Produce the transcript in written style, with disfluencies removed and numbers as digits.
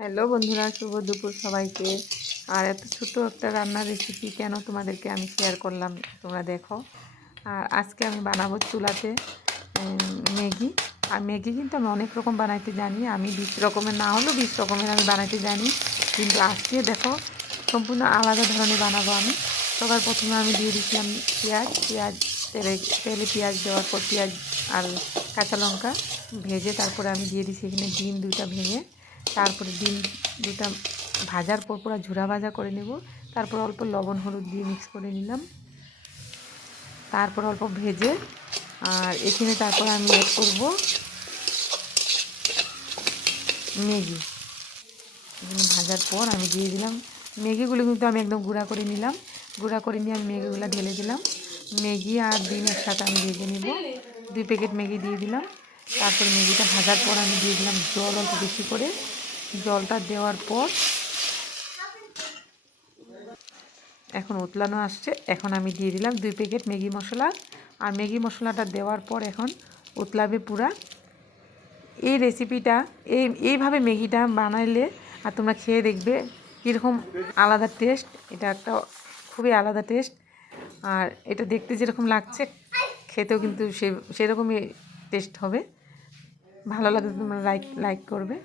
Hello বন্ধুরা, শুভ দুপুর সবাইকে। আর এত ছোট একটা রান্নার রেসিপি কেন তোমাদেরকে আমি শেয়ার করলাম, তোমরা দেখো। আর আজকে আমি বানাবো চুলাতে ম্যাগি। আর ম্যাগি কিন্তু আমি অনেক রকম বানাইতে জানি, আমি 20 রকমের না হলেও 20 রকমের আমি বানাইতে জানি। কিন্তু আজকে দেখো সম্পূর্ণ আলাদা ধরনের বানাবো আমি। সবার প্রথমে আমি দিয়ে দিচ্ছিলাম পেঁয়াজ তেলে পেঁয়াজ দেওয়ার পর পেঁয়াজ আর কাঁচা লঙ্কা ভেজে তারপরে আমি দিয়ে দিচ্ছি এখানে ডিম 2টা ভেঙে। তারপরে ডিম 2টা ভাজার পর পুরো ঝুরা ভাজা করে নেব। তারপর অল্প লবণ হলুদ দিয়ে মিক্স করে নিলাম। তারপর অল্প ভেজে আর এখানে তারপর আমি অ্যাড করব ম্যাগি। এখানে ভাজার পর আমি দিয়ে দিলাম ম্যাগিগুলো, কিন্তু আমি একদম গুঁড়া করে নিলাম। গুঁড়া করে নিয়ে আমি ম্যাগিগুলো ঢেলে দিলাম। ম্যাগি আর ডিম একসাথে আমি ভেজে নেব। 2 প্যাকেট ম্যাগি দিয়ে দিলাম। তারপর ম্যাগিটা ভাজার পর আমি দিয়ে দিলাম জল অল্প বেশি করে। জলটা দেওয়ার পর এখন উতলানো আসছে। এখন আমি দিয়ে দিলাম 2 প্যাকেট ম্যাগি মশলা। আর ম্যাগি মশলাটা দেওয়ার পর এখন উতলাবে পুরা। এই রেসিপিটা এইভাবে ম্যাগিটা বানাইলে আর তোমরা খেয়ে দেখবে কীরকম আলাদা টেস্ট। এটা একটা খুবই আলাদা টেস্ট। আর এটা দেখতে যেরকম লাগছে খেতেও কিন্তু সেরকমই টেস্ট হবে। ভালো লাগলে তোমরা লাইক করবে।